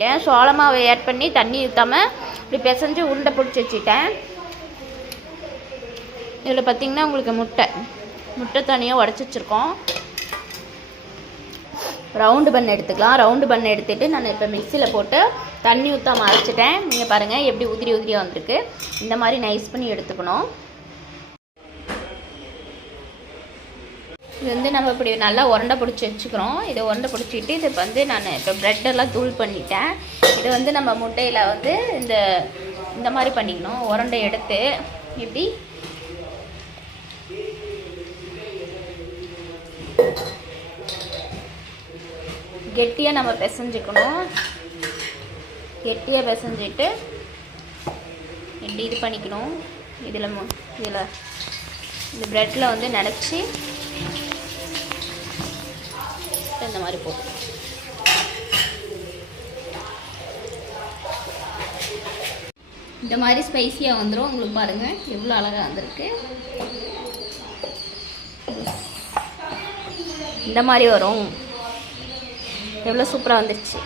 சோள மாவை ஆட் பண்ணி தண்ணி ஊற்றாமல் இப்படி பிசைஞ்சு உருண்டை பிடிச்சி வச்சுட்டேன். இதில் பார்த்திங்கன்னா உங்களுக்கு முட்டை தனியாக உடச்சி வச்சுருக்கோம். ரவுண்டு பண்ண எடுத்துக்கலாம். ரவுண்டு பண்ண எடுத்துகிட்டு நான் இப்போ மிக்சியில் போட்டு தண்ணி ஊற்றாமல் அரைச்சிட்டேன். நீங்கள் பாருங்கள் எப்படி உதிரியாக வந்திருக்கு. இந்த மாதிரி நைஸ் பண்ணி எடுத்துக்கணும். இது நம்ம இப்படி நல்லா உருண்டை பிடிச்சி வச்சுக்கிறோம். இதை உருண்டை பிடிச்சிட்டு இது நான் இப்போ ப்ரெட்டெல்லாம் தூள் பண்ணிட்டேன். இது நம்ம முட்டையில் இந்த மாதிரி பண்ணிக்கணும். உருண்டை எடுத்து இப்படி கெட்டியாக நம்ம பிசைஞ்சிக்கணும். கெட்டியாக பிசைஞ்சிட்டு இப்படி இது பண்ணிக்கணும். இதில் இந்த ப்ரெட்டில் நினச்சி இந்த மாதிரி போட்டு இந்த மாதிரி ஸ்பைஸியாக வந்துடும். உங்களுக்கு பாருங்கள் எவ்வளோ அழகாக வந்திருக்கு. இந்த மாதிரி வரும். எவ்வளோ சூப்பராக வந்துடுச்சு.